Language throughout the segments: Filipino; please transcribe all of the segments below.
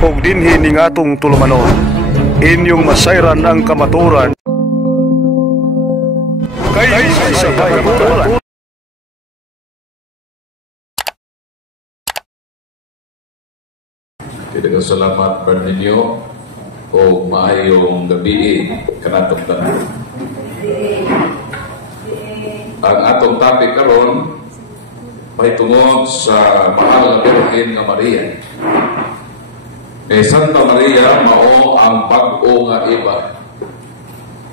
ug dinhi ning atong tulumanon. Inyong masayran ang kamaturan kay sa kamaturan. Daghang salamat per ninyo o maayong gabi kanatong tanan. Ang atong topic karon mahitungod sa mahal nga Birhen nga Maria. Santa Maria mao ang bag-o nga iba,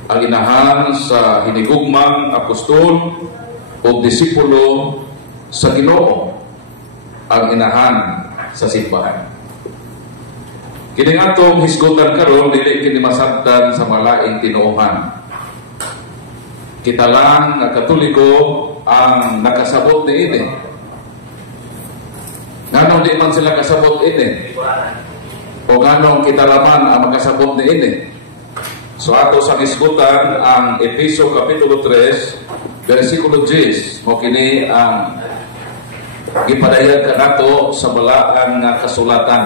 ang inahan sa hinigugmang apostol o disipulo sa Ginoo, ang inahan sa simbahan. Kining atong hisgutan karon dili kini masabtan sa malaing tinuohan. Kita lang nga Katoliko ang nakasabot niini. Nganong di man sila kasabot ini? O nganong kita raman ang makasabot niini? So ato sa hisgutan ang Efeso Kapitulo 3 versikulo 10 mo kini ang gipadayag kanato sa balaan nga kasulatan.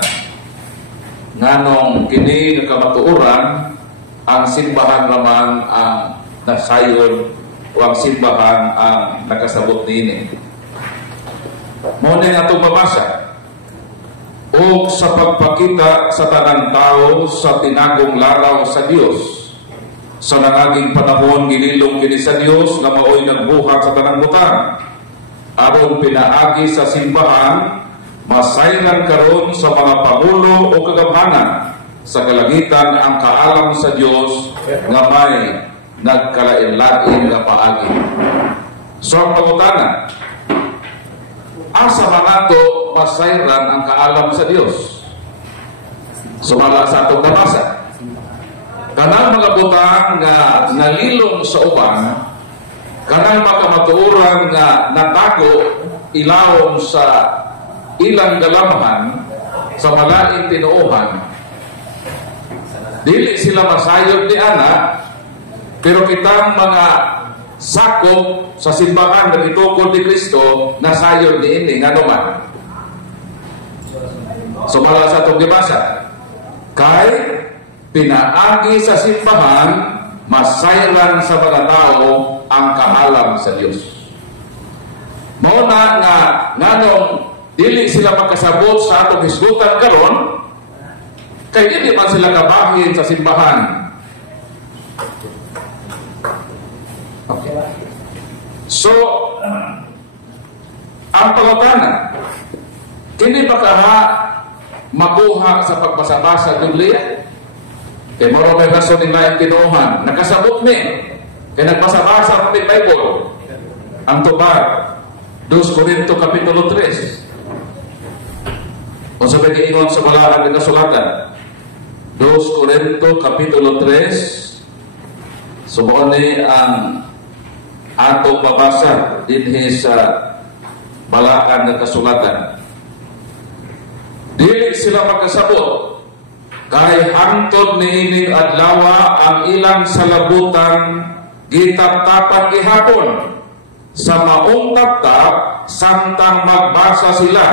Nganong kini nga kamatuoran ang simbahan naman ang nasayon o ang simbahan ang nakasabot niini. Muna nga itong mabasa. O sa pagpakita sa tanang tao sa tinagong laraw sa Dios, sa nangaging panahon gililong kini sa Dios nga maoy nagbuhat sa tanang butang, aron pinaagi sa simbahan masayran karon sa mga pangulo o kagabhanan sa kalagitan ang kaalam sa Dios nga may nagkalain-lain nga paagi. So ang pangutana, asa man ato masayran ang kaalam sa Dios? Sumala sa atong nabasa, kanang mga butang nga nalilong sa uban, kanang mga kamatuoran nga natago ilawom sa ilang galamahan sa malaing tinuohan, dili sila masayod ni ana, pero kitang mga sakop sa simbahan na itukod ni Kristo nasayod ni ini nga naman. Sumala sa itong dibasa, kay pinaagi sa simbahan masayran sa mga tao ang kahalang sa Dios. Mauna nga nganong dili sila makasabot sa atong hisgutan karon, kay dili man sila kabahin sa simbahan. Okay. So, ang pangutana, kini ba kaha makuha sa pagbasa-basa ng Biblia? Kay moro may rason ng laing tinuohan, nakasabot ni, kay nagbasa-basa ng Bible. Ang tubag, 2 Corinto Kapitulo 3. O sabi giingon sa balaan ng kasulatan, 2 Corinto Kapitulo 3, sumuon ni ang atong mabasa dinhi sa balaan ng kasulatan. Dili sila makasabot, kay hangtod niining adlaw ang ilang salabutan gitaptapan gihapon sa maong taptap samtang magbasa sila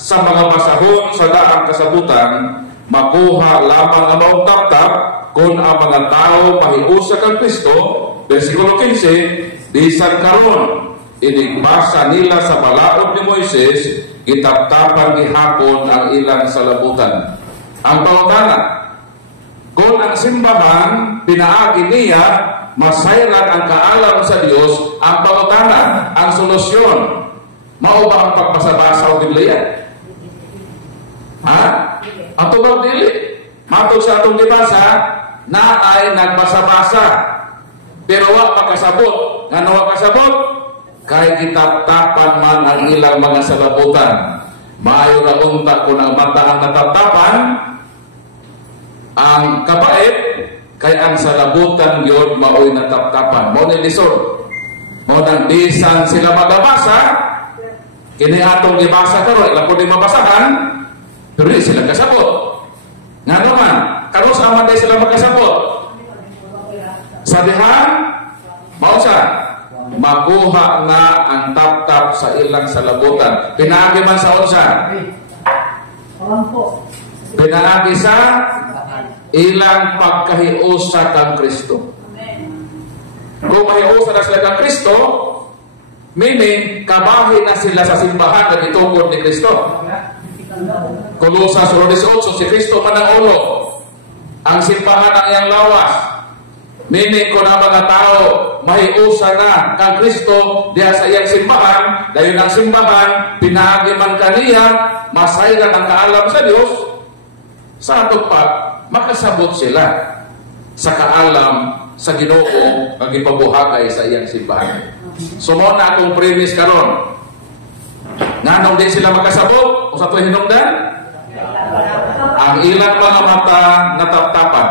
sa mga basahon sa daang kasabutan, makuha lamang ang maong taptap kung ang mga tao mahiusa kang Kristo. Versikulo 15, bisan karon inigbasa nila sa balaod ni Moises, gitaptapan gihapon ang ilang salabutan. Ang pangutana, kung ang simbahan pinaagi niya masayran ang kaalam sa Dios, ang pangutana, ang solusyon, mao ba ang pagbasa-basa o Biblia? Ha? Ang tubag dili. Matog sa atong dibasa, na ay nagbasa-basa, pero wa makasabot. Nga wa kasabot, kay kitaptapan man ang ilang mga salabutan. Maayo na unta kung ang mata ang nataptapan, ang kabait, kay ang salabutan yun mao'y nataptapan. Mo ni lisod. Mo nang bisan sila magabasa, kini atong ibasa karon, ilang po di mabasahan, pero di sila kasabot. Nga naman, karon sa aman sila magkasabot. Sabihan, mausa, makuha na ang tap-tap sa ilang salabutan. Pinaagi man sa unsa? Pinaagi sa ilang pagkahiusa kang Kristo. Kung mahiusa na sila kang Kristo, meaning kabahin na sila sa simbahan na itungkol ni Kristo. Kolosas 1:18, si Kristo man ang ulo, ang simbahan ang iyang lawas. Meaning kung ang mga tao mahiusa na kang Kristo diya sa iyang simbahan, dayon ang simbahan, pinaagi man kaniya, masayran ang kaalam sa Dios, sa atong makasabot sila sa kaalam sa Ginoo ang ipabuhatay sa iyang simbahan. So mo na akong premise karon. Nganong din sila makasabot o sa tuwing hinungdan? Ang ilang mga mata nataptapan.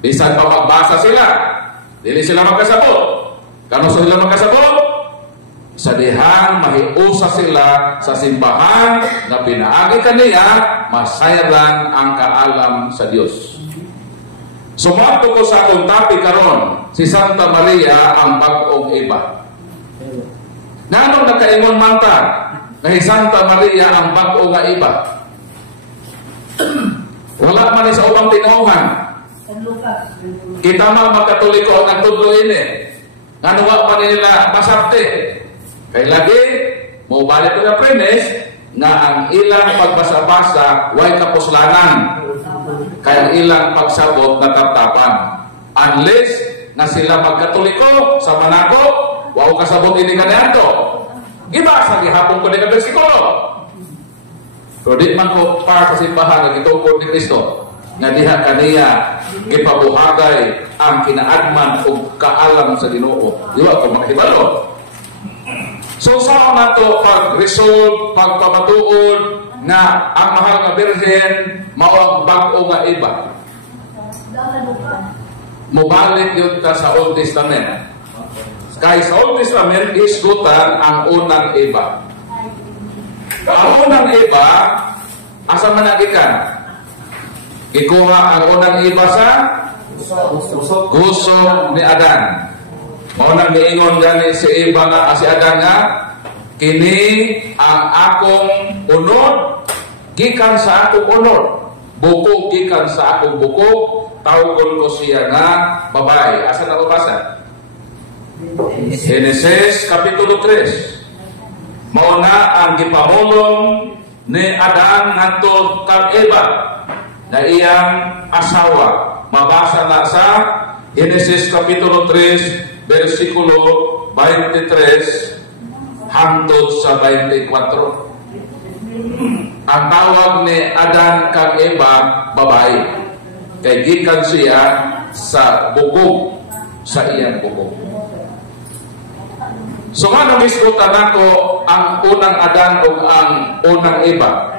Bisan pa magbasa sila, dili sila makasabot. Kano sila makasabot? Sa dihang mahiusa sila sa simbahan na pinaagi kaniya, masayran ang kaalam sa Dios. Sumato ko sa atong topic karon, si Santa Maria ang bag-ong iba. Nanong nakaingon manta na si Santa Maria ang bag-o nga iba? Wala man sa ubang tinuhan. Kita man magkatoliko ang tudlo ini. Nga wa pa nila masabte. Kay lagi, mo balik ko na premise nga ang ilang pagbasa-basa way kapuslanan. Kay ang ilang pagsabot na taptapan. Unless na sila magkatoliko sa Manago, wow kasabot ini kanyanto. Gibasa gihapon ko ni ka bersikulo. So di man ko para sa simbahan nga gitungkol ni Kristo nga diha kaniya gipabuhatay ang kinaagman ug kaalam sa Ginoo. Di ba ko makahibalo? So sa nato pag-resolve, pagpamatuod na ang mahal nga birhen mao ang bag-o nga iba. Mubalik yun ta sa Old Testament. Kaya sa Old Testament, isgutan ang unang iba. Ang unang iba, asa man nagikan? Ikuha ang unang iba sa gusto ni Adan. Maunang niingon gani si iba nga, si Adan nga, kini ang akong unod, gikan sa akong unod. Bukog gikan sa akong bukog, tawgon ko siya nga babae. Asa na mabasa? Genesis Kapitulo 3. Mauna ang gipamulong ni Adan ngadto kang Eva na iyang asawa. Mabasa na sa Genesis Kapitulo 3 versikulo 23 hangtod sa 24. Ang tawag ni Adan kang Eva babae. Kay gikan siya sa bukog, sa iyang bukog. So nga nung iskutan ako ang unang Adan o ang unang Eva.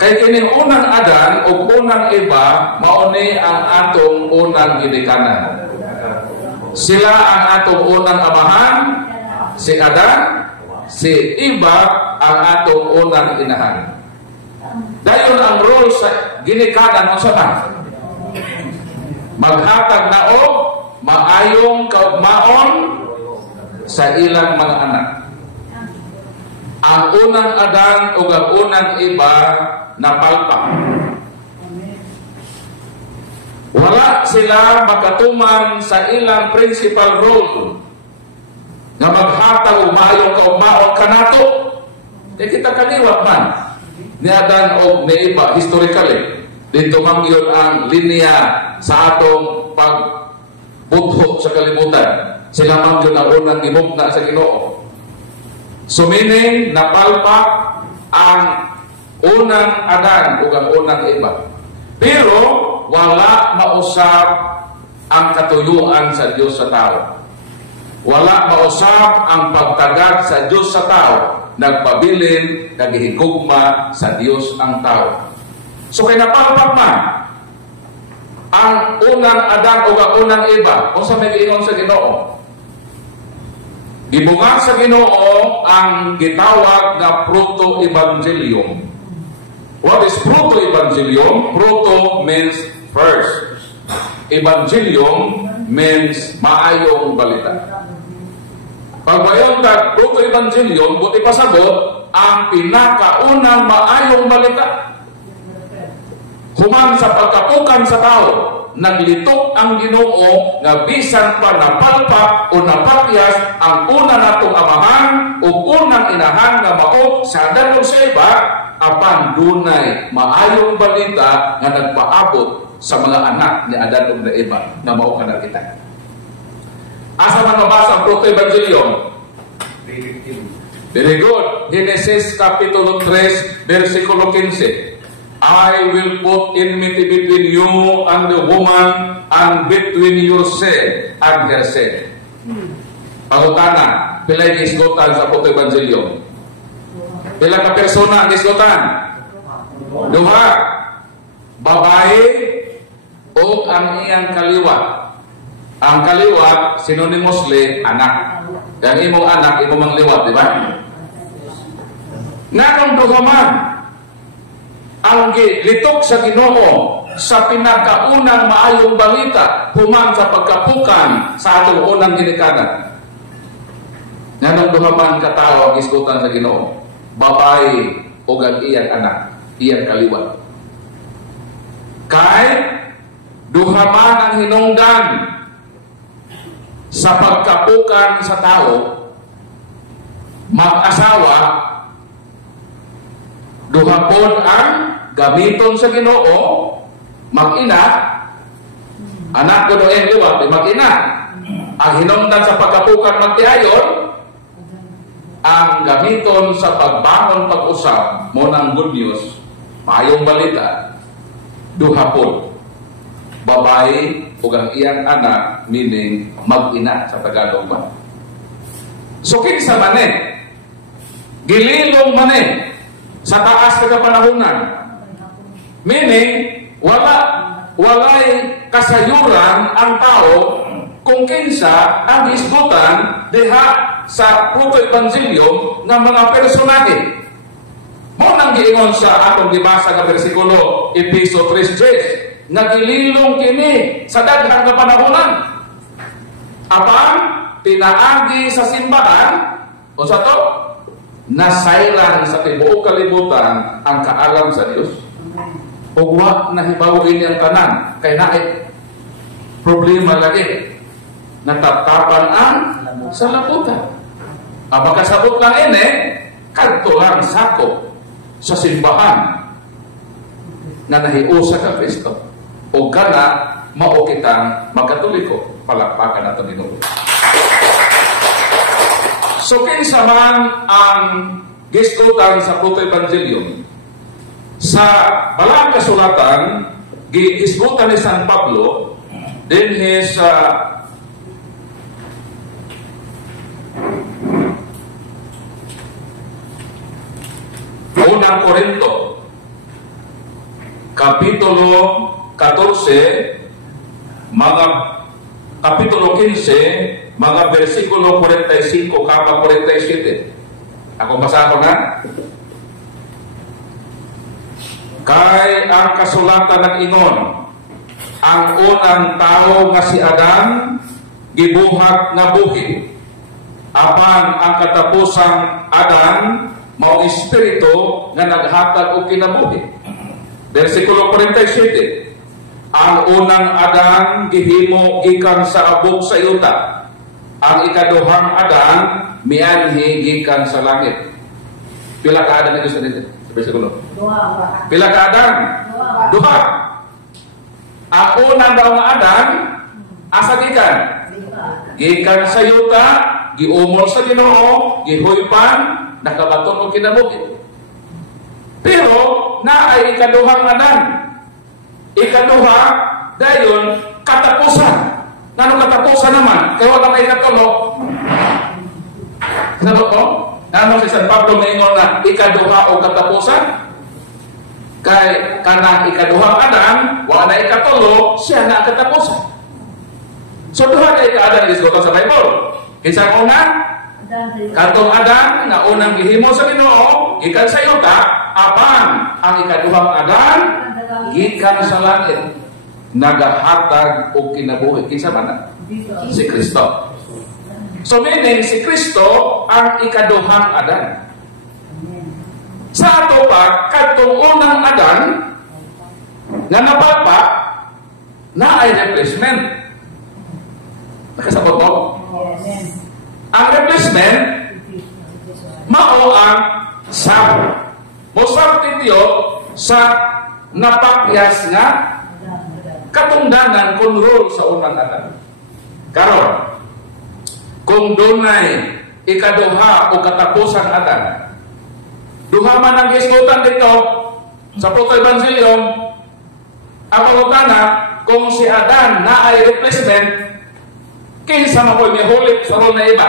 Kay kining unang Adan o unang Eva, mauni ang atong unang ginikanan. Sila ang atong unang amahan, si Adan, si Eva ang atong unang inahan. Dayon ang role sa ginikanan mo sa maghatag na o maayong kaugmaon sa ilang mga anak. Ang unang Adan o ang unang Eva napalpak. Wala sila makatuman sa ilang principal role na maghatag o maayong kaugmaon kanato. Kaya kita kaliwat man ni Adan o ni Eva historically. Dito mangyon ang linya sa atong pagbudho sa kalibutan. Sila mangyon ang unang gimugna sa Ginoo. So meaning, napalpak ang unang Adan o ang unang Eva. Pero, wala mausap ang katuyuan sa Diyos sa tao. Wala mausap ang pagtagad sa Diyos sa tao. Nagpabilin, naghihigugma sa Diyos ang tao. So kay napalpak man ang unang Adan o ang unang Eva, kung sa may giingon sa Ginoo, gibungag sa Ginoo ang gitawag na proto-evangelium. What is proto-evangelium? Proto means first. Evangelium means maayong balita. Pag mayon tag proto-evangelium, buti pasabot ang pinakaunang maayong balita. Human sa pagkapukan sa tao, naglitok ang Ginoo nga bisan pa napalpak o napakyas ang una natong amahan o unang inahan nga mao sa Adan ug sa Eva, apan dunay maayong balita nga nagpaabot sa mga anak ni Adan ug ni Eva na mao kana kita. Asa man mabasa ang proto-ebanghelyo? Very good. Genesis Kapitulo 3, versikulo 15. I will put enmity between you and the woman and between your seed and her seed. Pangutana, pila yung isgotan sa proto-ebanghelyo? Pila ka persona ang isgotan? Duha. Babae o ang iyang kaliwa. Ang kaliwa, synonymously, anak. Ang imong anak, imong mang liwat, di ba? Nanong duha man, ang litok sa Ginoo sa pinakaunang maayong balita human sa pagkapukan sa atong unang ginikanan. Nanong duha man katawo ang isgutan sa Ginoo? Babae o ang iyang anak, iyang kaliwat. Kay duha man ang hinungdan sa pagkapukan sa tao, mag-asawa, duha pod ang gamiton sa Ginoo, mag-ina, anak ko doon liwat, mag-ina. Ang hinungdan sa pagkapukan magtiayon, ang gamiton sa pagbangon pag-usap mo ng good news, maayong balita, duha pod. Babae o ang iyang anak, meaning mag-ina sa Tagalog ba. So kinsa man gililong man sa taas ka panahunan. Meaning, walay kasayuran ang tao kung kinsa ang isgutan diha sa proto-ebanghelyo ng mga personahe. Mo nang giingon sa atong gibasa nga bersikulo Efeso 3:10, nagililong kini sa daghang nga panahunan. Apan pinaagi sa simbahan, unsa to? Nasayran sa tibuok kalibutan ang kaalam sa Dios. Ug wa nahibaw ini ang tanan kay naay problema lagi. Natatapan ang sa laputan. Ang makasabot lang ini kadto lang sakop sa simbahan na nahiusa ka Kristo. O gana mao kitang magkatoliko. Palakpakan nato Ginoo. So kinsa man ang gisgutan sa proto-ebanghelyo sa balang kasulatan gisgutan ni San Pablo din his unang Korinto kapitulo 14 mga kapitulo 15 mga versikulo 45 hanggang 47. Ako basa ko na. Kay ang kasulatan nag-ingon, ang unang tao nga si Adan gibuhat nga buhi. Apan ang katapusang Adan mao espiritu nga naghatag og kinabuhi. Versikulo 47. Ang unang Adan gihimo gikan sa abog sa yuta. Ang ikaduhang Adan mianhi gikan sa langit. Pila ka Adan sa dito? Sa bersikulo. Pila ka Adan? Duha. Ang unang daw nga Adan asa gikan? Gikan sa yuta, giumol sa Ginoo, gihuypan, nakabaton og kinabuhi. Pero naay ikaduhang Adan. Ikaduha dayon katapusan. Nano katapusan naman? Kaya wala may katulo. Ano ko? Nano si San Pablo maingon na ikaduha o katapusan? Kay kanang ikaduhang Adan, wala na ikatulo, siya na katapusan. So duha na ika-Adan isgoto sa Bible. Kinsa una? Katong Adan na unang gihimo sa Ginoo, gikan sa yuta, apan ang ikaduhang Adan gikan sa langit. Nagahatag o kinabuhi. Kinsa man? Si Kristo. So meaning, si Kristo ang ikaduhang Adan. Sa ato pa, katong unang Adan, nga napapa na ay replacement. Nakasabot mo? Ang replacement mao ang sab. Mo substitute sa napakyas nga katungdanan kontrol sa unang Adan. Karon, kung dunay ikaduha o katapusang Adan, duha man ang gisgutan dito sa Putol Evangelyo, ang pangutana, kung si Adan na ay replacement, kinsa man ko'y mihulit sa rol na iba?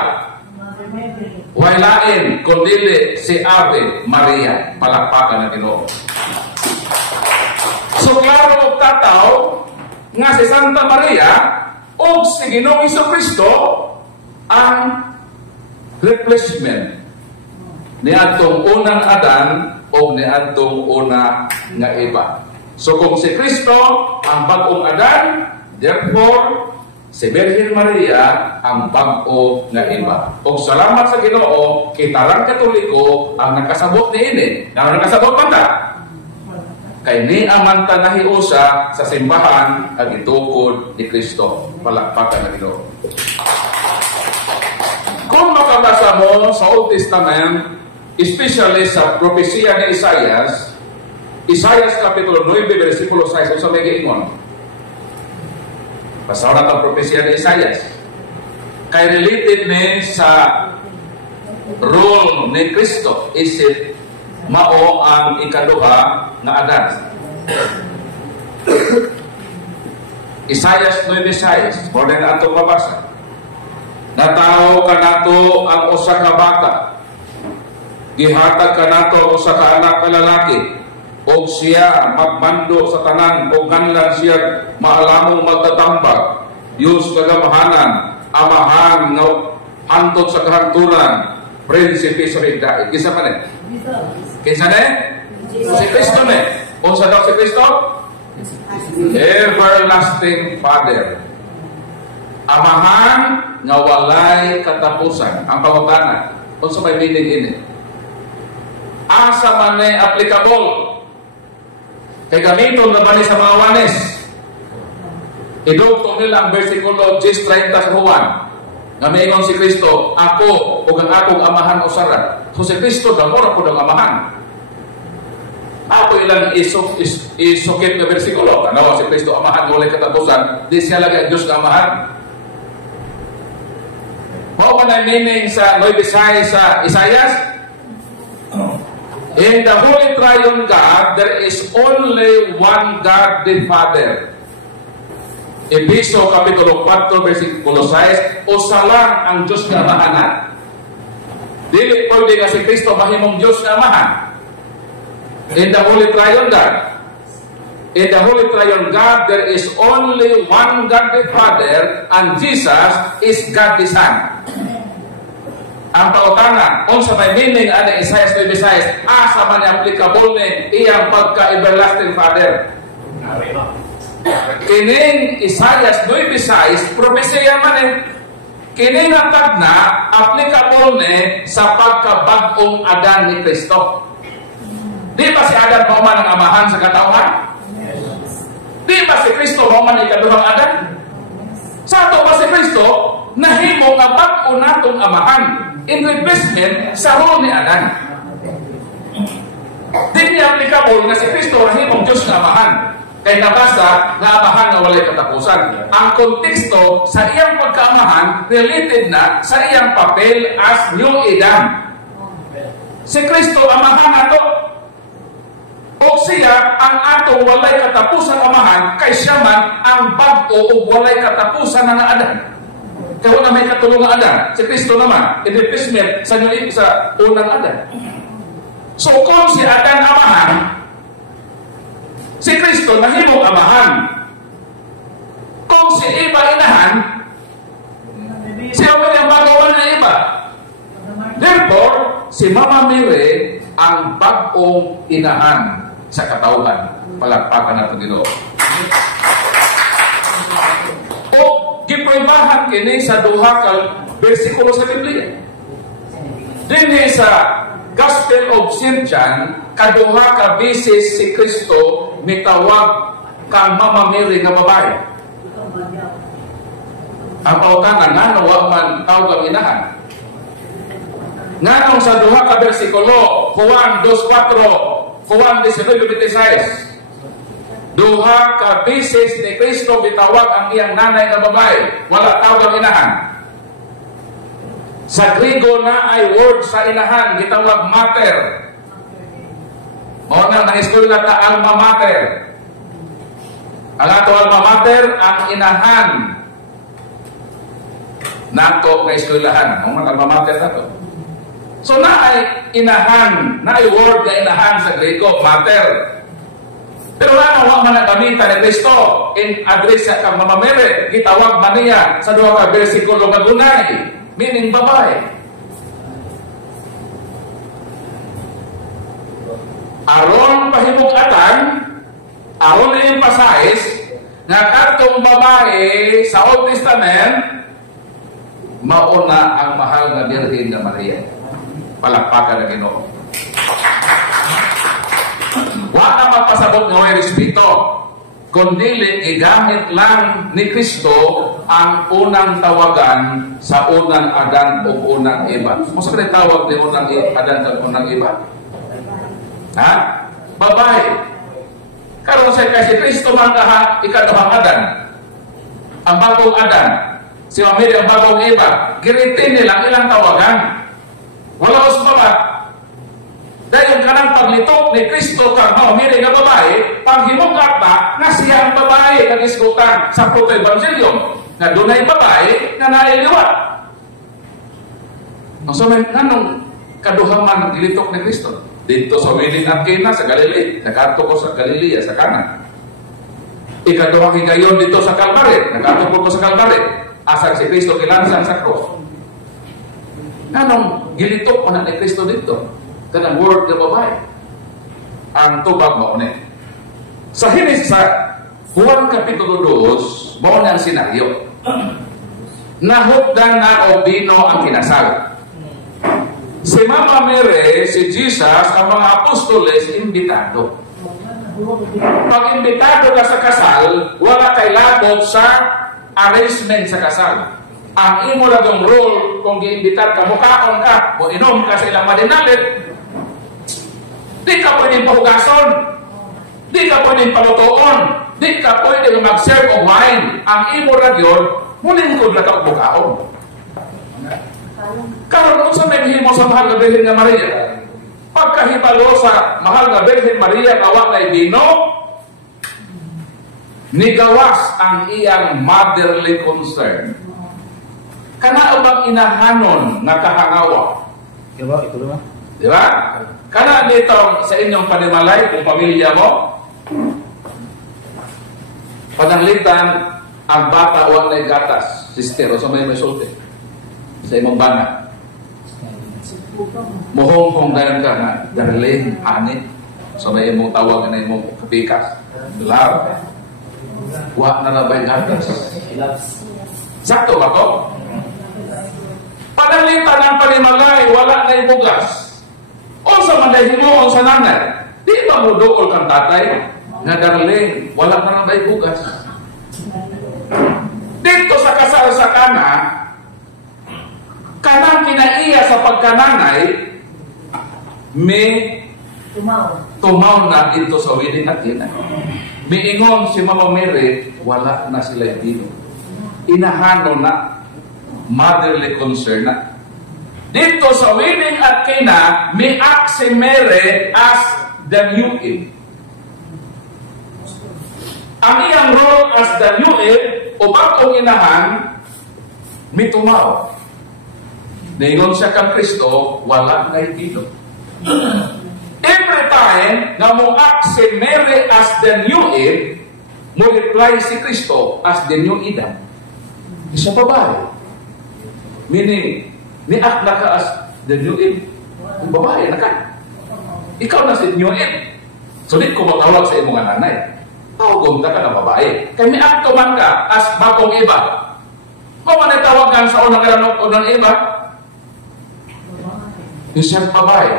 Wailain, kundi si Ave Maria, palakpakan na Ginoo. So, klaro og tataw nga si Santa Maria o si Ginoong Jesucristo ang replacement ni atong unang Adan o ni atong una nga iba. So, kung si Kristo ang bagong Adan, therefore, si Virgin Maria ang bag-o nga iba. O salamat sa Ginoo, kitarang Katoliko ang nakasabot ni ini. Nga nakasabot man ta? Kay ni amanta nahiusa sa simbahan ang itukod ni Kristo. Palakpakan na Ginoo. Kung makabasa mo sa Old Testament, especially sa propesya ni Isaias Kapitulo 9, versikulo 6, sa may giingon. Pasarat ang propesya ni Isaias. Kay related ni sa role ni Kristo isip mao ang ikaduha na Adan. Isaias 9:6, more than ato mabasa. Natawo ka nato ang usa ka bata. Gihatag ka nato ang usa ka anak ka lalaki. O siya magmando sa tanan o ganlan siya maalamong magtatambag. Diyos kagamahanan, amahan nga hantod sa kahantunan, prinsipe sa higdaig. Kisa man eh? Kisa na eh? Si Kristo na eh? Kung sa daw si Kristo? Everlasting Father. Amahan nga walay katapusan. Ang pangutanan. Kung sa may meaning ini. Asa man eh applicable. Kay gamiton na ba ni sa mga wanes? Idugtong nila ang versikulo 10:30 sa Juan. Nga mayingon si Kristo, ako o ang akong amahan o sara. So si Kristo, damora po ng amahan. Ako ilang isukit na versikulo. Ano si Kristo, amahan, walay katapusan. Di siya lagi ang Diyos na amahan. Mao man ang meaning sa 9:6 sa Isaias? In the Holy Triune God, there is only one God, the Father. Episo Kapitulo 4, versikulo 6, usa lang ang Diyos na amahan. Dili pwede nga si Kristo mahimong Diyos na amahan. In the Holy Triune God, in the Holy Triune God, there is only one God, the Father, and Jesus is God the Son. Ang pautana, kung sa may meaning ana Isaias 9:6, asa man applicable ni iyang pagka-everlasting Father. Kining Isaias 9:6, propesya man eh. Kining natag na applicable ni sa pagkabag-ong Adan ni Kristo. Di ba si Adan mao man ang amahan sa katawhan? Di ba si Kristo mao man ikaduhang Adan? Sa ato ba si Kristo nahimo nga bag-o natong amahan in replacement sa role ni Adan. Di niya applicable na si Kristo rahimong Diyos na amahan. Kaya nabasa na amahan na walay katapusan. Ang konteksto sa iyang pagkaamahan related na sa iyang papel as New Adam. Si Kristo amahan nato. O siya ang atong walay katapusan amahan kay siya man ang bag-o o walay katapusan na Adan. Kaya na may katulungan Adan, si Kristo naman, in-replacement sa unang Adan. So kung si Adan amahan, si Kristo nahimong amahan. Kung si Eva inahan, siya man ang bagawan na iba. Therefore, si Mama Mary ang bagong inahan sa katawhan. Palakpakan natin dito. O giprobahan kini sa duha ka bersikulo sa Biblia. Dinhi sa Gospel of St. John, kaduha ka beses si Kristo mitawag kang mamamiri nga babae. Ang pautanan, nga wa man tawag ang inahan. Nga sa duha ka bersikulo, Juan 2:4, Juan 19:26, duha ka bisis ni Kristo bitawag ang iyang nanay nga babae, wala tawag ang inahan. Sa Griego na ay word sa inahan, gitawag mater. O na eskwela ta alma mater. Ang ato alma mater, ang inahan. Nato na eskwelahan. Ang mga alma mater na to. So na ay inahan, na ay word na inahan sa Griego, mater. Pero wala man nagamitan ni Kristo in address sa kang mamamere, gitawag man niya sa duha ka bersikulo nga gunay, meaning babae. Aron pahimugatan, aron i-emphasize nga katong babae sa Old Testament mauna ang mahal na Birhen na Maria. Palakpakan na Ginoo. Wa na magpasabot nga way respeto, kundi igamit lang ni Kristo ang unang tawagan sa unang Adan o unang Eva. Musa ka tawag ni unang Adan at unang Eva? Ha? Babae. Karon sa kasi Kristo man ikaduhang Adan. Ang bagong Adan. Si Mamiri ang bagong Eva. Giritin nilang ilang tawagan. Wala usbaba. Dahil kanang paglitok ni Kristo kang Mamiri nga babae, panghimugat ba na siya ang babae kang isgutan sa proto-evangelium na dunay babae na nailiwat. So may nanong kaduhaman gilitok ni Kristo dito sa Wiling at Cana sa Galilee, nakato ko sa Galilea sa kanan. Ikaduhang higayon dito sa Calvary, nakato ko sa Calvary, asang si Kristo kilansan sa cross. Nanong gilitok man ni Kristo dito kanang word ng babae. Ang tubag mo ni sa Henesis sa Juan Kapitulo 2, mo ang senaryo. Nahugdan na o bino ang kinasal. Si Mama Mary, si Jesus, ang mga apostoles, imbitado. Pag imbitado ka sa kasal, wala kay labot sa arrangement sa kasal. Ang imo lang yung rule, kung giimbitar ka, mukaon ka, o inom ka sa ilang madinalit, di ka pwedeng pahugason, di ka pwedeng palutoon, di ka pwedeng mag-serve of wine. Ang imo lang yun, muling ko lang ka mukaon. Karon sa naghimo sa mahal na Birhen nga Maria, pagkahibalo sa mahal na Birhen Maria kawa kay bino, nigawas ang iyang motherly concern. Kana bang inahanon nga kahangawa? Diba? Ito diba? Diba? Kana nito sa inyong panimalay kung pamilya mo, pananglitan ang bata o ang gatas, sister o sa may sulti sa imong bana. Muhong dayon ka na darling, honey, so may imong tawag na imong kapikas, love. Wa na labay gatas. Sakto ba to? Pananglitan ang panimalay, wala na ibugas. O sa mandahin mo, o sa nanay, di ba mo dool kang tatay? Nga darling, wala na labay bugas. Dito sa kasal sa Kana, kanang kinaiya sa pagkananay, may tumaw na dito sa Wiling at Cana. Miingon si Mama Mary, wala na sila dito. Inahano na, motherly concern na. Dito sa Wiling at Cana, may act si Mary as the new Eve. Ang iyang role as the new Eve, o bagong inahan, may tumaw. Ningon siya kang Kristo, wala na dito. Every time na mo act si Mary as the new Eve, mo reply si Kristo as the new Adam. Isa babae. Meaning, ni-act na ka as the new Eve. Yung babae na ka. Ikaw na si new Eve. So, di ko matawag sa imong nanay. Tawagong ka na babae. Kaya may akto man ka as bagong iba. Kung manitawagan sa unang iba, isang babae.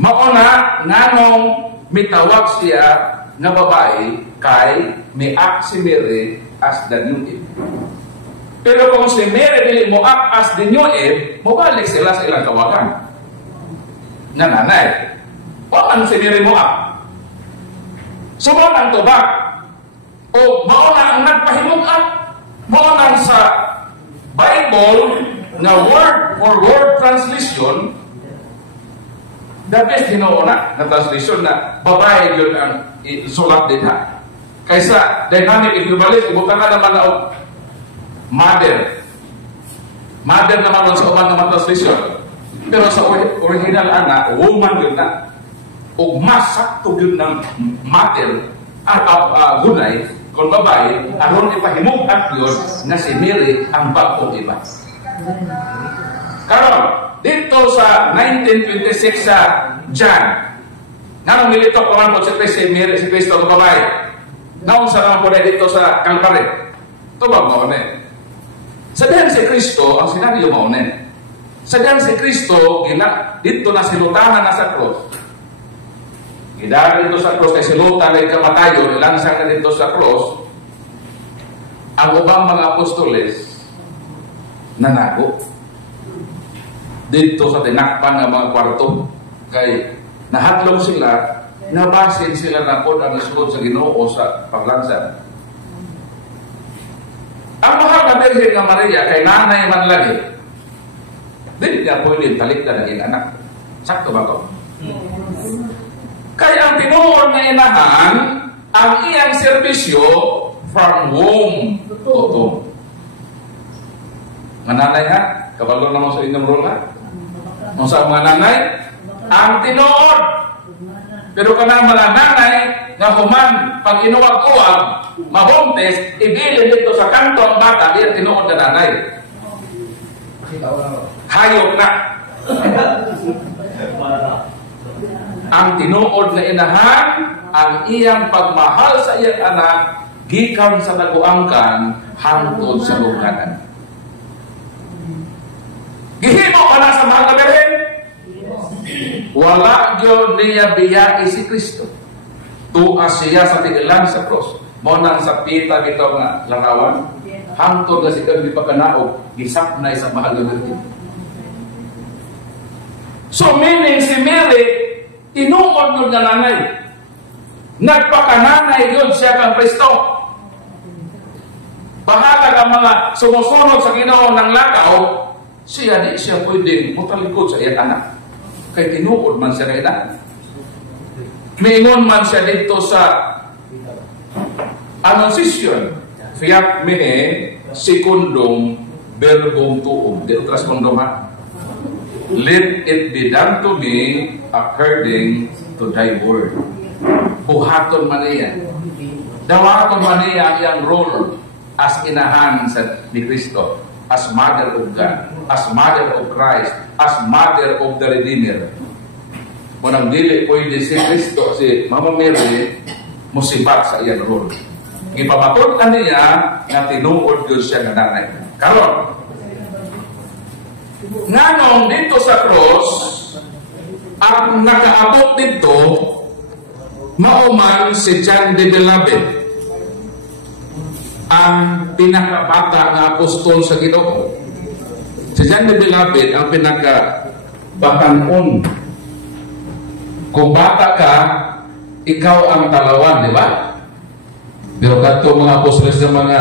Mauna, nganong mitawag siya nga babae kay miak si Mary as the new Eve. Pero kung si Mary dili mo up as the new Eve, mobalik sila sa ilang kawagan nga nanay. O ano si Mary mo up? Sumanang tubak o mauna ang nagpahimukan, mauna sa Bible na word for word translation, the best hinauna na translation na babae yun ang sulat din ha. Kaysa dynamic equivalent, ibutan na naman na mother. Mother naman sa ubang naman translation. Pero sa original ana, woman yun na. O mas sakto yun ng mother at gunay, kung babae, aron ipahimugat yun na si Mary ang bagong iba. Karon, dito sa 1926 sa John, nga milito ko man po si Mary, si Cristo ang babae. Naon sa naman po na dito sa Calvary. Ito ba maunin? Sa diyan si Cristo, ang sinabi yung maunin. Sa diyan si Cristo, dito na silutanan na sa cross. Gidari dito sa cross, kay silutan na ikamatayo, ilansang na dito sa cross, ang ubang mga apostoles, nanago. Dito sa tinakpan ng mga kwarto, kay nahatlong sila, nabasin sila na po ang isulod sa Ginoo sa paglansan. Ang mahal na Birhen ng Maria, kay nanay man lagi, hindi niya pwede talikdan ng anak. Sakto ba ko? Kaya ang tinuod na inahan, ang iyang serbisyo from womb to tomb. Mananay ha? Kabalo naman sa inyong role ha? Nung sa mga nanay, ang tinuod. Pero kanang mga nanay, nga human, pag inuwag-uwag, mabuntis, ibilin dito sa kanto ang bata, di ang tinuod na nanay. Hayop na. Ang tinuod na inahan, ang iyang pagmahal sa iyang anak, gikan sa naguangkan, hangtod sa luganan. Gihimo ka na sa mahal na Birhen? Wala yun niya biyai si Kristo. Tuas siya sa tigilan sa cross. Monang sa pita bitaw nga larawan. Hangtod na si kami pagkanaog, gisap na sa mahal na Birhen. So meaning si Mary, tinuod nun na nanay. Nagpakananay yun siya kang Kristo. Bahala ka mga sumusunod sa Ginoo ng lakaw, siya di siya pwedeng mutalikod sa iyang anak. Kay tinuod man siya kay anak. Mingon man siya dito sa Annunciation. Fiat mihi secundum verbum tuum. Di otras kondom ha. Let it be done to me according to thy word. Buhaton man niya. Dawaton man niya iyang role as inahan sa ni Kristo, as mother of God, as mother of Christ, as mother of the Redeemer. Kung ang dili pwede si Kristo, si Mama Mary, musibat sa iyang role. Ipamaton niya na tinuod yun siya na nanay. Karon, nganong dito sa cross, ang nakaabot dito, mauman si John the Beloved, ang pinakabata na apostol sa Ginoo. Si John the Beloved ang pinakabatanon. Kung bata ka, ikaw ang talawan, di ba? Pero kato mga apostoles ng mga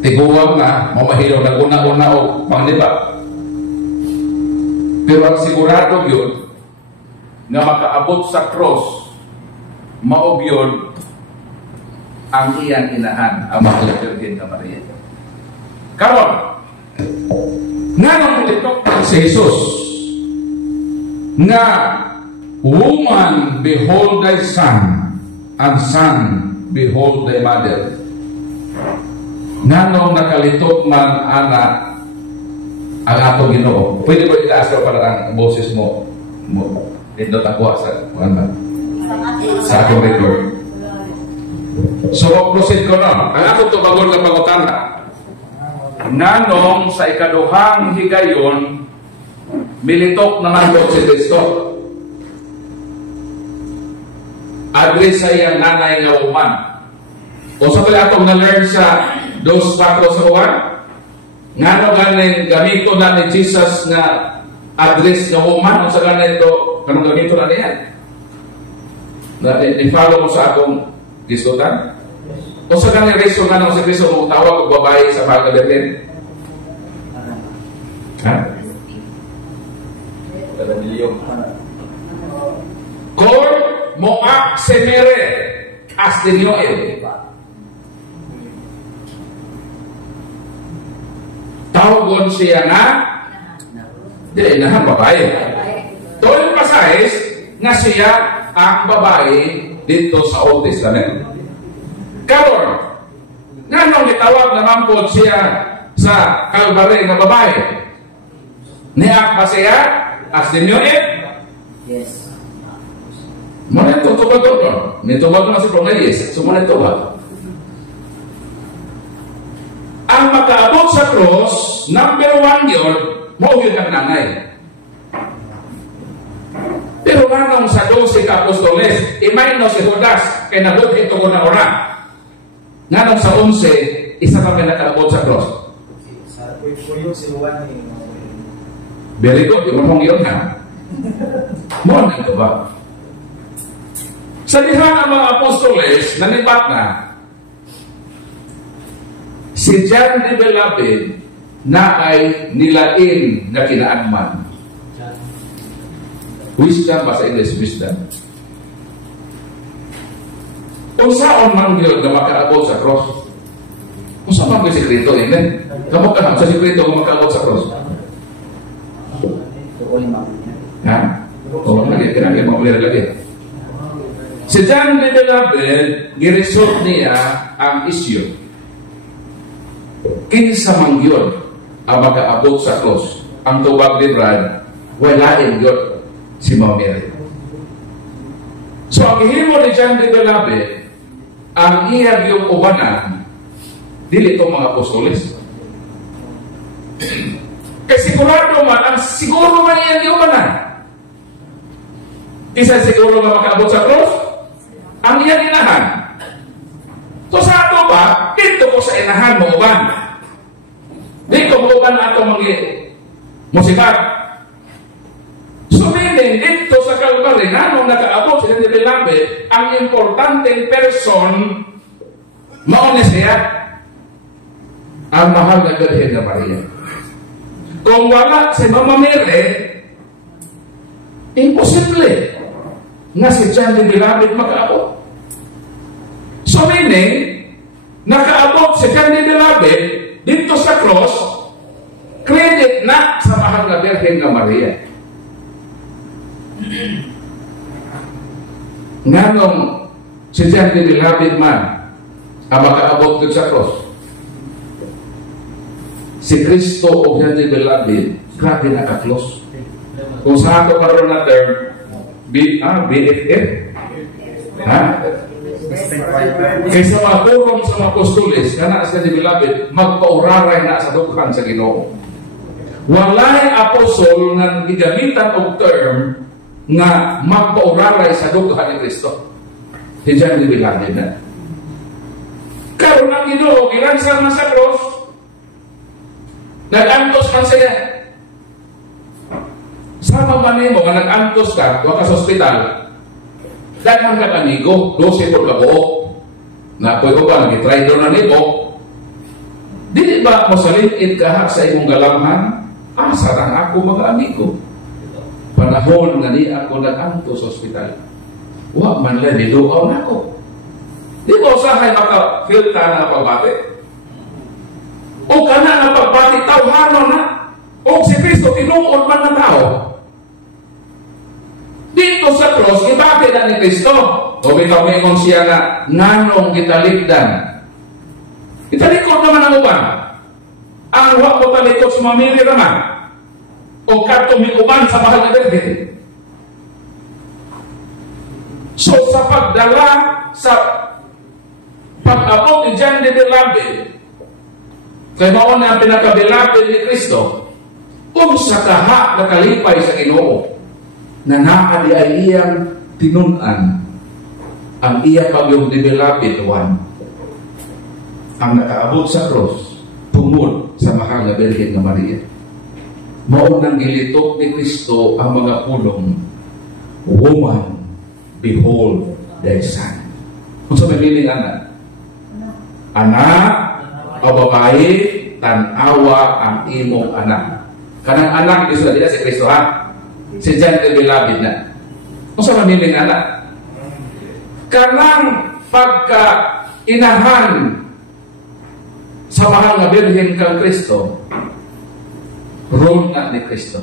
tiguwag na, mamahiraw na una-una o mangliba. Pero ang sigurado yun, na makaabot sa cross, maog yun, ang iyang inahan, ang mga Birhen na Maria. Karon, nga nang tulitok si Jesus, nga, woman, behold thy son, and son, behold thy mother. Nga nung nakalitok man anak, ang atong Ginoo. Pwede ko itaas ko para ang boses mo. Ito ako sa atong record. So, proceed ko na. Ang atong tubagon ng pangutana. Nanong sa ikaduhang higayon, militok naman ko si Kristo. address sa iyang nanay nga uman. O sa pala atong na-learn sa 2:4 sa uwan, nga no ganing gamito na ni Jesus nga address nga uman, o sa ganito, kanong gamito na niyan? I-follow mo sa akong gisgutan? O sa ganang reason nga nang si Kristo mong tawag o babae sa mahal na Berlin? Ha? Kor moak semere astinyoel. Tawagon siya nga di na babae. Doon pasahis nga siya ang babae dito sa Old Testament. Karon, nga nung itawag naman po siya sa Calvary na babae, niyak ba siya as dinyoet? Yes. Muna ito, tubag ito. May tubag na si Cornelius. So muna ito ba? Ang makaabot sa cross, number 1 yun, mauhil kang nanay. Pero nanong sa 12 ka-apostoles, imay no si Judas, kay nabot ito ko na orang. Nanong sa 11, isa pa pinakaabot sa cross. Sa puyo si Juan eh. Very good, yung mong yun ha. Muna ito ba? Sa diha ng mga apostoles, nanibat na, si John the Beloved na ay nilain na kinaagman. Wisdom ba sa English? Wisdom. Kung saan man yun na makaabot sa cross? Kung saan man yung sekreto yun? Kamot ka na sa sekreto kung makaabot sa cross? Ha? O, lagi, kinagin mo ulit lagi. Si John the Beloved, giresort niya ang issue. Kinsa man yun ang makaabot sa cross. Ang tubag ni Brad, walain yun si Mama Mary. So, ang himo ni John the Beloved, ang iyag yung ubanan, dili itong mga apostoles. Kasi sigurado man, ang siguro man iyag yung ubanan. Isa siguro nga makaabot sa cross, ang iyag inahan. So, sa ato ba, dito ko sa inahan mo uban. Dito mo uban na ato mga musikat. So, meaning, dito sa Calvary, nanong nakaabot sa John the Beloved, ang importanteng person, mauna siya, ang mahal na Birhen na Maria. Kung wala si Mama Mary, imposible na si John the Beloved makaabot. So, meaning, nakaabot si John the Beloved dito sa cross, credit na sa mahal na Birhen na Maria. Nganong si John the Beloved man ang makaabot dito sa cross, si Kristo o John the Beloved grabe naka-close. Kung sa ato karoon na term BFF, ha? Kaysa maturong sa mga apostoles kana sa the Beloved magpauraray na sa dukhan sa Ginoo. Walay apostol nga gigamitan og term nga magpauraray sa dukhan ni Kristo. Si John the Beloved na. Karon ang Ginoo giransa man sa cross, nag-antos man siya. Sama man nimo nga nag-antos ka, wa ka sa ospital. Daghang ka amigo, 12 por kabuok. Na koy ba nagitry do na nimo? Dili ba mo salin ka sa imong galamhan? Asa tang ako mga amigo? Panahon nga ni ako nag-antos sa ospital. Wa man lang niduaw na ako. Di ba usahay maka-filter na pagbati? O kana nga pagbati tawhanon na? O si Kristo tinuod man na tao? Dito sa cross, ibati na ni Kristo. O bitaw ngayon siya na nanong kitalikdan. Italikod naman ang uban. Ang huwag mo talikod sa mamili naman. O katong uban sa mahal na Birhen. So sa pagdala sa pag-abot ni John the Beloved, kaya mauna ang pinakabilapid ni Kristo, kung sa kaha na kalipay sa Ginoo, na naadi ay iyang tinunan, ang iya pagyong beloved one, ang nakaabot sa cross, tungod sa mahal na Birhen na Maria. Mao nang gilitok ni Kristo ang mga pulong, "Woman, behold thy son." Kung sa may anak? Anak o babae, tanawa ang imong anak. Kanang anak, di sila si Kristo, ha? Si John the Beloved na. Kung sa may anak? Kanang pagka-inahan sa mahal na Birhen kang Kristo, role na ni Kristo.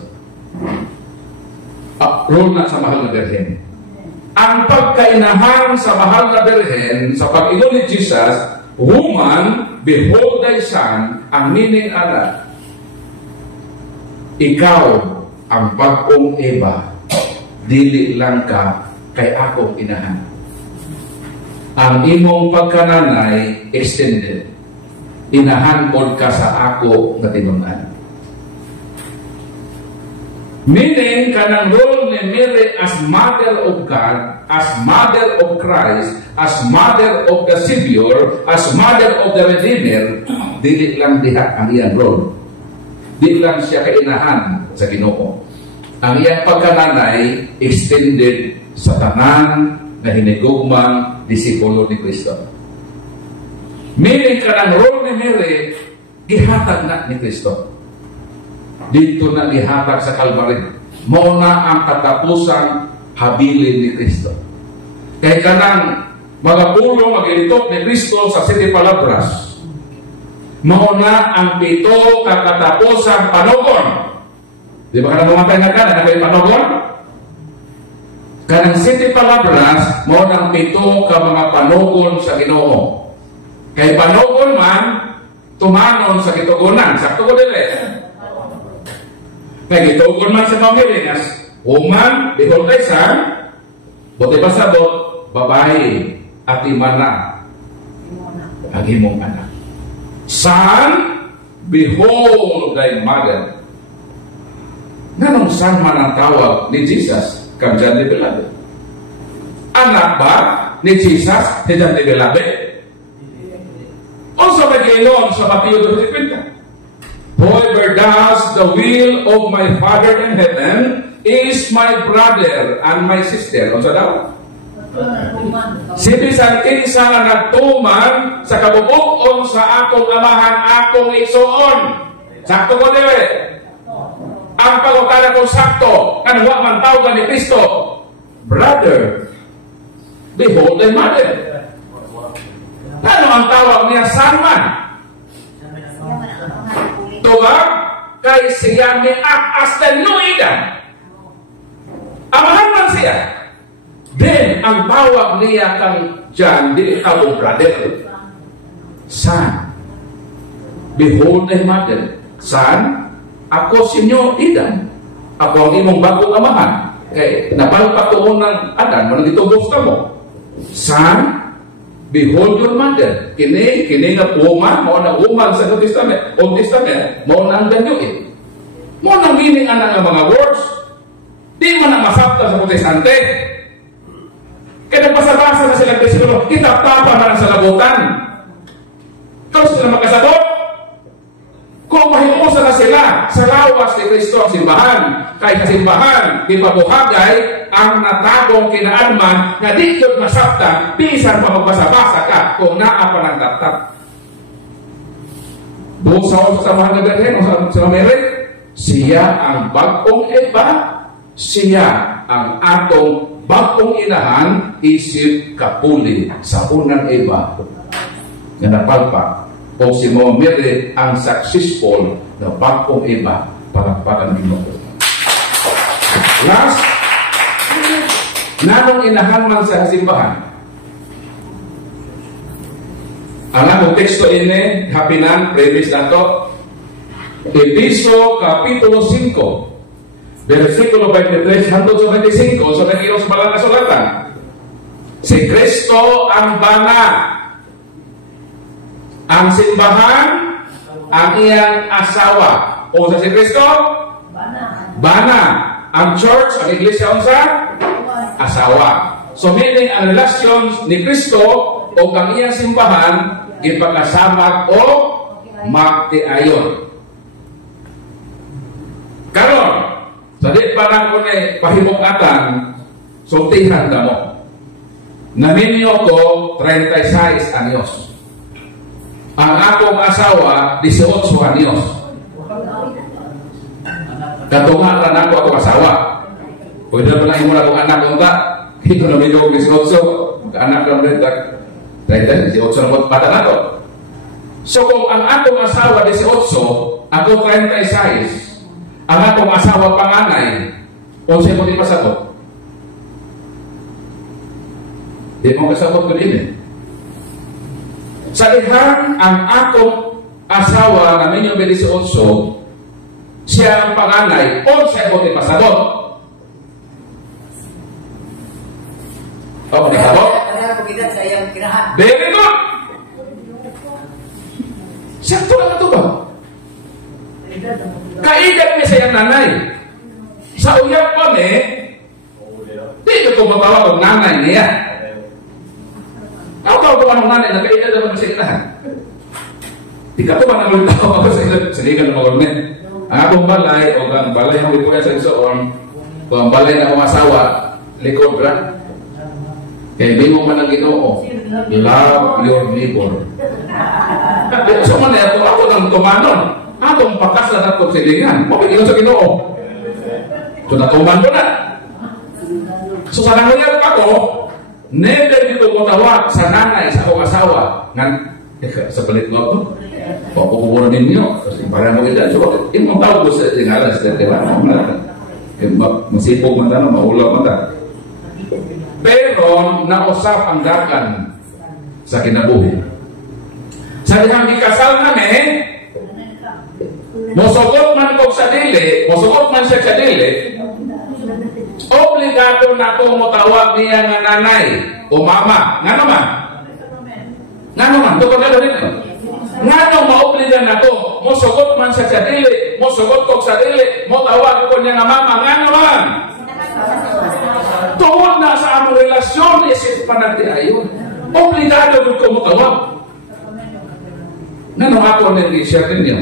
Role na sa mahal na Birhen. Ang pagkainahan sa mahal na Birhen, sa pag-ingon ni Jesus, "Woman, behold thy son," ang meaning ana, ikaw ang bagong Eva, dili lang ka kay akong inahan. Ang imong pagkananay extended. Inahan pod ka sa ako nga tinunan. Meaning, kanang role ni Mary as mother of God, as mother of Christ, as mother of the Savior, as mother of the Redeemer, dili lang diha ang iyang role. Di lang siya kainahan sa Ginoo. Ang iyang pagkananay extended sa tanan na hinigugmang disipulo ni Kristo. Meaning, kanang role ni Mary, gihatag na ni Kristo. Dito na ihatag sa Calvary. Mao na ang katapusang habilin ni Kristo. Kaya kanang mga pulong magilitok ni Kristo sa 7 palabras, mao na ang 7 kakatapusang panugon. Di ba kanang mamatay na ka na kayo panugon? Kanang 7 palabras, mao na ang 7 ka mga panugon sa Ginoo. Kay panugon man, tumanon sa kitugunan. Sakto ko dili. Kaya gitugon man sa pamilyas, "Woman, behold thy son," buti pa sabot, "Babae, at imana ang imong anak." "Son, behold thy mother." Nanong son man ang tawag ni Jesus kang John the Beloved? Anak ba ni Jesus ni John the Beloved? O sa Pagkainon sa Mateo 2:50, "Whoever does the will of my Father in heaven is my brother and my sister." O sa daw? "Si bisan kinsa nga nagtuman sa kabubukon sa akong amahan, akong igsuon." Sakto ko dili. Ang pagutana kong sakto, kanwa man tawag ni Kristo, "Brother, behold thy mother." Ano ang tawag niya? Son man. Diba? Kay siya ni as the nuidan. Amahan man siya. Then, ang tawag niya kang John, di ikaw brother. Son, behold thy mother. Son, ako sinyo idan. Ako ang imong bagong amahan. Kay napalpak ko ng adan, manang itubos ka mo. Son, behold your mother. Kini nga woman, mo na woman sa Old Testament, mo na ang danyuin. Mo na meaning ang mga words. Di man na masabta sa Protestante. Kaya nagpasabasa na silang bersikulo, kitap-tapa na lang sa labutan. Tapos sila magkasagot. Kung mahinuusan na sila sa lawas ni Kristo ang simbahan, kay kasimbahan, di pabuhagay ang natagong kinaanman na di yun masabta, bisan pa magbasa-basa ka kung naapa ng tap-tap. Doon sa samahan na Birhen, sa Mary, siya ang bagong Eva, siya ang atong bagong inahan, isip kapuli sa unang Eva na napalpak. O si Mary ang successful na bagong Eva, palakpakan ni mo. Last, nanong inahan man sa simbahan. Alam mo, teksto ini, hapinan, previous na to, Episo Kapitulo 5, versikulo 23 hanggang sa 25, sa naging sa malang kasulatan. Si Kristo ang bana. Ang simbahan, ang iyang asawa. O sa si Kristo? Bana. Ang church, ang iglesia, unsa? Asawa. So meaning ang relasyon ni Kristo o ang iyang simbahan ipakasamag o magtiayon. Karon, sa di pa na ko na pahimok-atan, sultihan ka mo. Naminyo ko 36 anyos. Ang akong asawa, 18 anyos. Katunga na ako akong asawa. Pwede na pala imula kong anak kong ta. Ito na minyo kong 18. Anak lang rin ta. 18 na bata na to. So kung ang akong asawa 18, ako 36, ang akong asawa panganay, 11 mo di pasabot. Di mo kasabot ko din eh. Sa lihan, ang akong asawa na minyo 18, siya ang panganay, 11 mo di pasabot. O, di pasabot? Very good! Sakto lang ito ba? Kaedad niya sa iyang nanay. Sa uyap pa di ito mabawa kong nanay niya. Ako tawag ko anong nanay na kaedad naman sa ilahan. Di ka ito ba nang tawag ako sa ilahan? Saligan na magulmin. Ang akong balay, o ang balay ng lipuya sa isoon, o ang balay na akong asawa, likod ra. Kaya hindi mo man ang Ginoo, love your neighbor. So man na ako ng tumanon. Atong pakas na natong silingan. Mabigyan sa Ginoo. So natuman ko na. So sa nangyayari ako, never dito ko tawag sa nanay sa akong asawa. Sa palit mo ito. Papukukunan ninyo. Kasi para mo kita. So imong tawag ko sa ngalan sa diba? Masipog man na, maulaw man na. Pero nausap ang dakan sa kinabuhi. Sa dihang ikasal na musugot man ko sa dili, musugot man siya sa dili, obligado na ko motawag niya nga nanay o mama. Nga naman? Nga naman? Tukod na rin. Nga naman maobligan na ko, musugot man siya sa dili, musugot ko sa dili, motawag ko niya nga mama. Nga naman? Tuod na sa among relasyon, isip pa natin ayon. Obligado ko motawag. Nga naman ako nag-share din niya.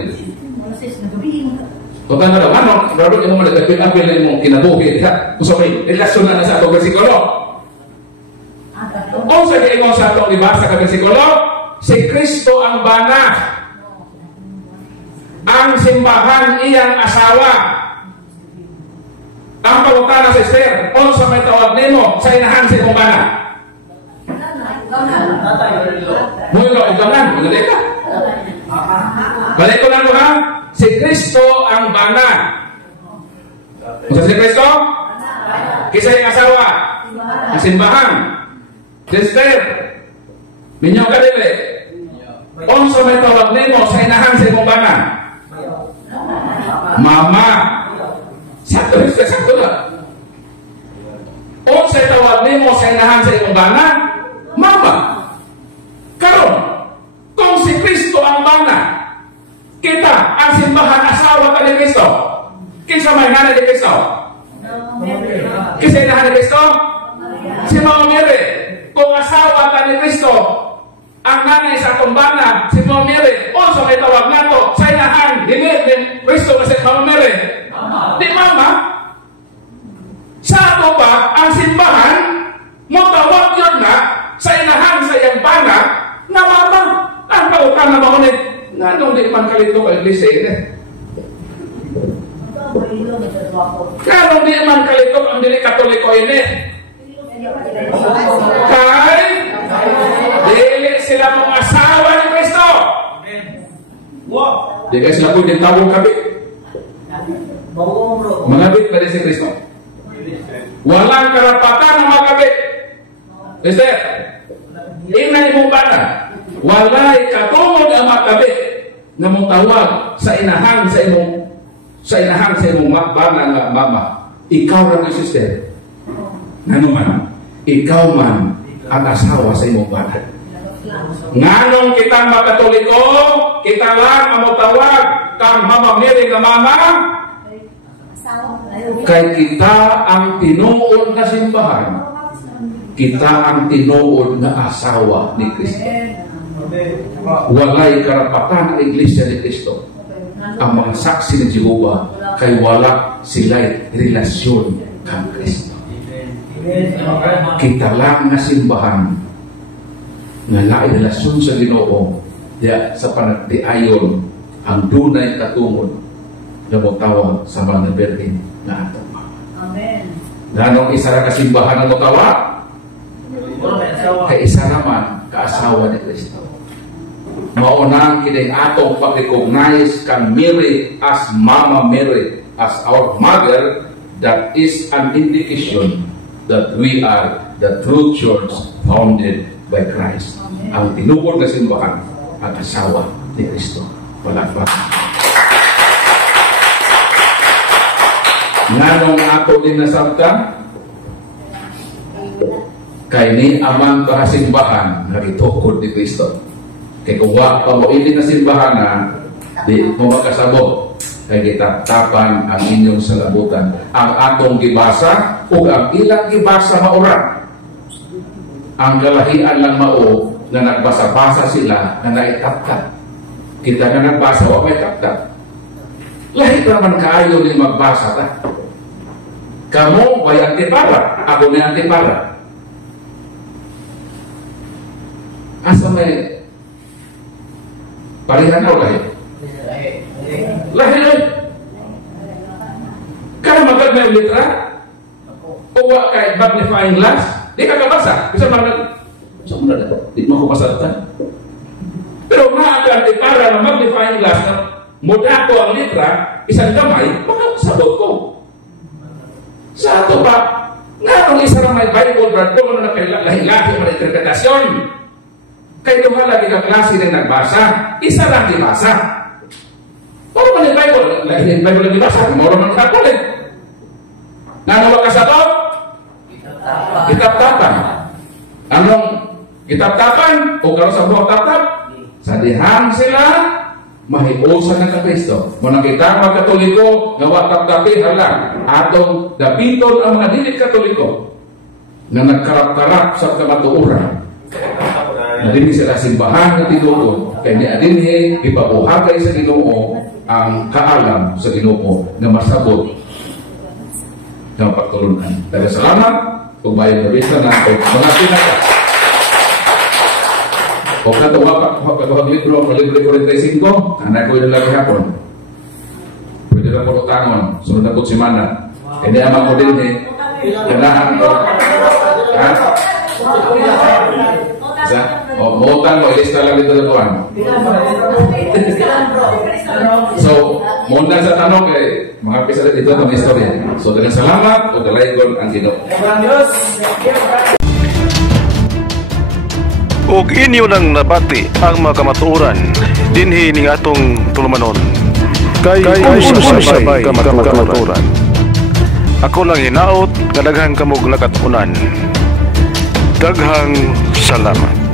O tanda daw, ano? Lalo yung mga nagpapil-apil na yung kinabuhi. Gusto may relasyon na sa itong versikulo. O sa diingon sa itong ibasa ka versikulo, si Kristo ang bana. Ang simbahan iyang asawa. Ang pagkana sa Esther, o sa may tawag nimo, sa inahan sa imong bana. Mula ugangan, mula ka. Balik ko lang ha. Si Kristo ang bana. Kung si Kristo? Kisa yung asawa. Ang simbahan. Sister. Minyo ka dili. Onso may tawag nimo sa inahan sa imong bana. Mama. Sakto na. Onso may tawag nimo sa inahan sa imong bana. Mama. Karon, kung si Kristo ang bana, kita, ang simbahan asawa ka ni Kristo. Kinsa may nanay ni Kristo? Kinsa inahan ni Kristo? Si Mama Mary. Kung asawa ka ni Kristo, ang nanay sa kumbana, si Mama Mary, o sa may tawag na to, sa inahan, ni Kristo na si Mama Mary. Di Mama? Sa ato ba, ang simbahan, motawag yun na, sa inahan sa iyang bana, na Mama, ang pautan na maunit, nga nung di man kalito kay Iglesia nga nung di man kalito ang dili Katoliko ini kay dili sila mga asawa ni Kristo. Di kaya sila po din tawag kabit mga bit pa rin si Kristo. Walang karapatan ng mga kabit. Esther, ina ni mong bata, walay katungod ang makabi nga mong tawag sa inahan sa imong bana nga mama. Ikaw ra ni sister. Ngano man, ikaw man ang asawa sa imong bana. Nganong kita makatoliko, kita lang ang tawag kang Mama Mary nga mama. Kay kita ang tinuod na simbahan kita ang tinuod nga asawa ni Kristo. Walay karapatan ang Iglesia ni Kristo. Ang mga saksi ni Jehova kay wala sila'y relasyon kang Kristo. Kita lang nga simbahan nga naay relasyon sa Ginoo diya sa panagtiayon ang dunay katungod na motawa sa mga Birhen nga atong Ama. Amen. Nanong isa ra ka simbahan ang motawa? Kay isa naman kaasawa ni Kristo. Maunang kining atong pag-recognize kang Mary as Mama Mary, as our mother, that is an indication that we are the true church founded by Christ. Ang tinubod na simbahan ang asawa ni Kristo. Palakpak. Nganong ato din nasabta? Kay ni amang kasimbahan na itukod ni Kristo. Kay kung wa pa mo ili na simbahan na di mo makasabot kay kitaptapan ang inyong salabutan. Ang atong gibasa o ang ilang gibasa maura. Ang kalahian lang mao na nagbasa-basa sila na naitaptap. Kita na nagbasa, wa may taptap. Lahit naman kaayo ni magbasa ta. Kamu may antipara, ako may antipara. Asa may parihan o lahi? Lahi. Kaya magad may litra? O wa kay magnifying glass? Di ka kabasa. Bisa mana? Di mo ko masaratan. Pero maagaan para na magnifying glass na muda ko ang litra, isang gamay, makasabot ko. Sa ato pa, nga nung isa na may Bible, brad ko, na lahi-lahi ang interpretasyon. Kaya ito nga lagi ka klase na nagbasa, isa lang dibasa. Pero man yung Bible, lahi yung Bible na dibasa, moro man kakulit. Nanawa ka sa to? Kitap-tapan. Anong kitap-tapan? O karon sa buong tap-tap? Sa dihang sila, mahiusan na ka Kristo. Kung nakita mga Katoliko, nga watap-tapi, hala, atong dapiton ang mga dilit Katoliko na nagkarap-karap sa kamatuuran. Nadini sila simbahan na tinuod, kaya ni adinhi, ipabuhagay sa Ginoo ang kaalam sa Ginoo na masabot ng pagtulunan. Dahil salamat, kung bayan na bisa na, mga pinaka. O katawa pa, libro 45, anak ko yung lagi hapon. Pwede na po tangon, sunod na po si Mana. Hindi amang ko din eh. Ganahan ko. Ha? O, muutang mo, ilista lang dito na tuwan. So, muna sa tanong kay mga pisala dito ng istorya. So, dengan salamat o dalaygon ang Ginoo. ug inyo nang nabati ang mga kamatuoran dinhi ning atong tulumanon kay sabay kamatuoran. Ako lang hinaot nga daghang kamog nakatunan. Daghang salamat.